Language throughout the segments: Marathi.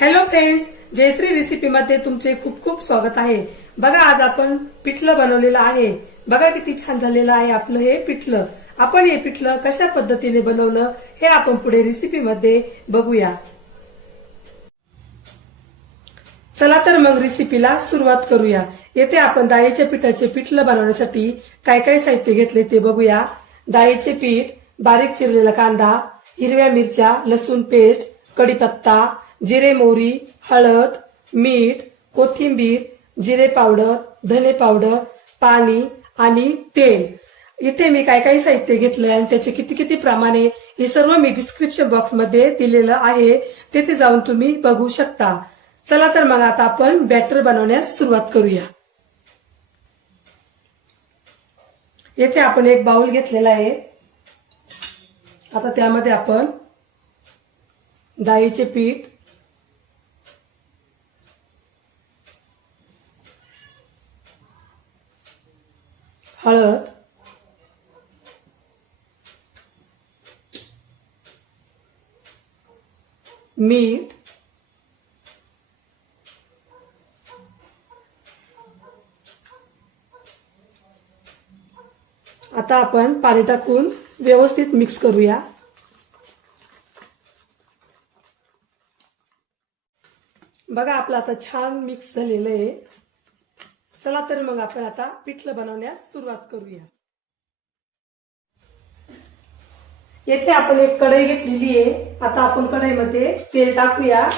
हॅलो फ्रेंड्स जयश्री रेसिपी मध्ये तुमचे खूप खूप स्वागत आहे. बघा आज आपण पिठलं बनवलेलं आहे. बघा किती छान झालेलं आहे आपलं हे पिठलं. आपण हे पिठलं कशा पद्धतीने बनवलं हे आपण पुढे रेसिपी मध्ये बघूया. चला तर मग रेसिपीला सुरुवात करूया. येथे आपण डाळीच्या पिठाचे पिठलं बनवण्यासाठी काय काय साहित्य घेतले ते बघूया. डाळीचे पीठ बारीक चिरलेला कांदा हिरव्या मिरच्या लसूण पेस्ट कढीपत्ता जिरे मोहरी हळद मीठ कोथिंबीर जिरे पावडर धने पावडर पाणी आणि तेल. इथे मी काय काय साहित्य घेतलंय आणि त्याचे किती किती प्रमाणे हे सर्व मी डिस्क्रिप्शन बॉक्समध्ये दिलेलं आहे. तिथे जाऊन तुम्ही बघू शकता. चला तर मग आता आपण बॅटर बनवण्यास सुरुवात करूया. येथे आपण एक बाउल घेतलेला आहे. आता त्यामध्ये आपण डाळीचे पीठ हळद. मीठ. आता आपण पाणी टाकून व्यवस्थित मिक्स करूया. बघा आपलं आता छान मिक्स झालेलं आहे. चला तर मग आपण आता पिठलं बनवण्यास सुरुवात करूया. येथे आपण एक कढई घेतलेली आहे. आता आपण कढईमध्ये तेल टाकूया.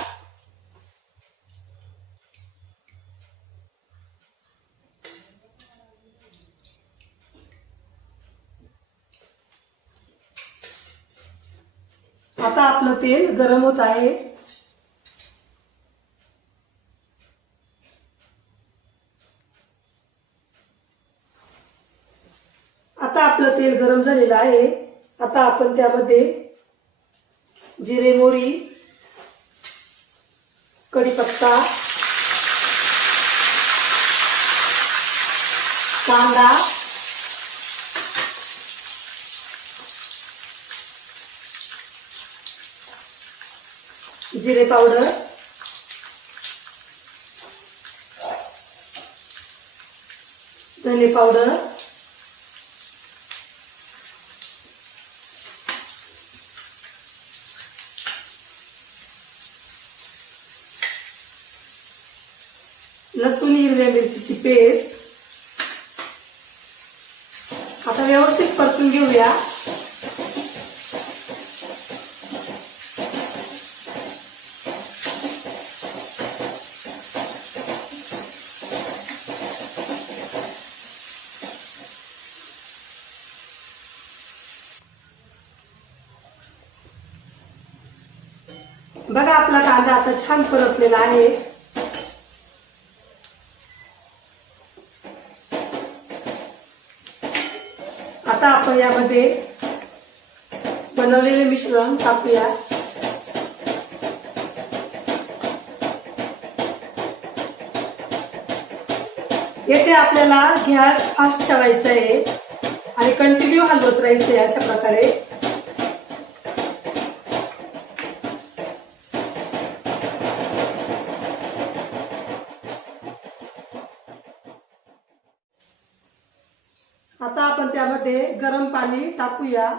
आता आपलं तेल गरम होत आहे आता आपलं तेल गरम झालेलं आहे. आता आपण त्यामध्ये जिरे मोरी कढीपत्ता कांदा जिरे पावडर धने पावडर लसूण हिरव्या मिरचीची पेस्ट. आता व्यवस्थित परतून घेऊया. बघा आपला कांदा आता छान परतलेला आहे. आता आपण यामध्ये बनवलेले मिश्रण टाकूया येथे आपल्याला गॅस फास्ट ठेवायचा आहे आणि कंटिन्यू हलवत राहायचंय अशा प्रकारे. आता आपण त्यामध्ये गरम पाणी टाकूया.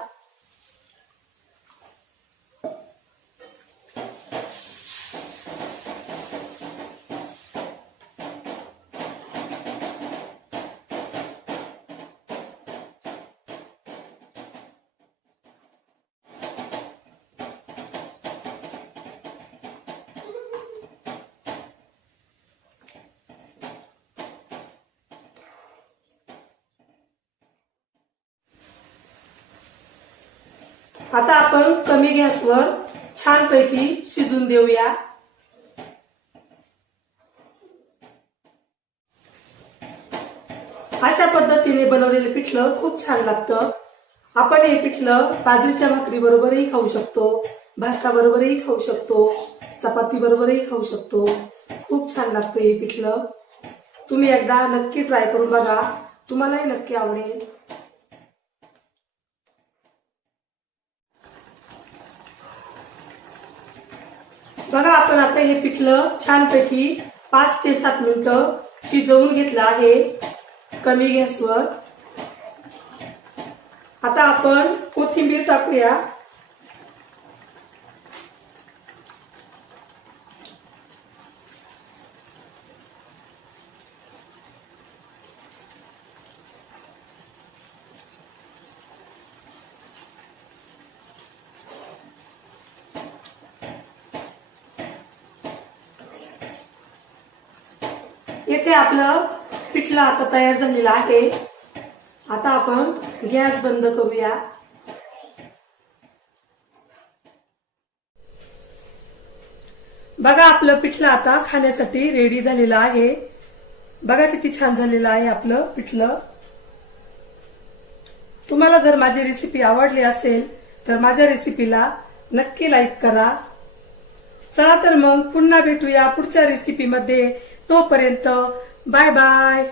आता आपण कमी गॅसवर छानपैकी शिजून देऊया. अशा पद्धतीने बनवलेलं पिठलं खूप छान लागतं. आपण हे पिठलं बाजरीच्या भाकरी बरोबरही खाऊ शकतो भाता बरोबरही खाऊ शकतो चपाती बरोबरही खाऊ शकतो. खूप छान लागतं हे पिठलं. तुम्ही एकदा नक्की ट्राय करून बघा. तुम्हालाही नक्की आवडेल. बघा आपण आता हे पिठलं छानपैकी पाच ते सात मिनिटं शिजवून घेतलं आहे. कमी गॅसवर. आता आपण कोथिंबीर टाकूया. येथे आपलं पिठलं आता तयार झालेलं आहे. आता आपण गॅस बंद करूया. बघा आपलं पिठलं आता खाण्यासाठी रेडी झालेलं आहे. बघा किती छान झालेलं आहे आपलं पिठलं. तुम्हाला जर माझी रेसिपी आवडली असेल तर माझ्या रेसिपीला नक्की लाईक करा. चला तर मग पुन्हा भेटूया पुढच्या रेसिपीमध्ये तोपर्यंत बाय बाय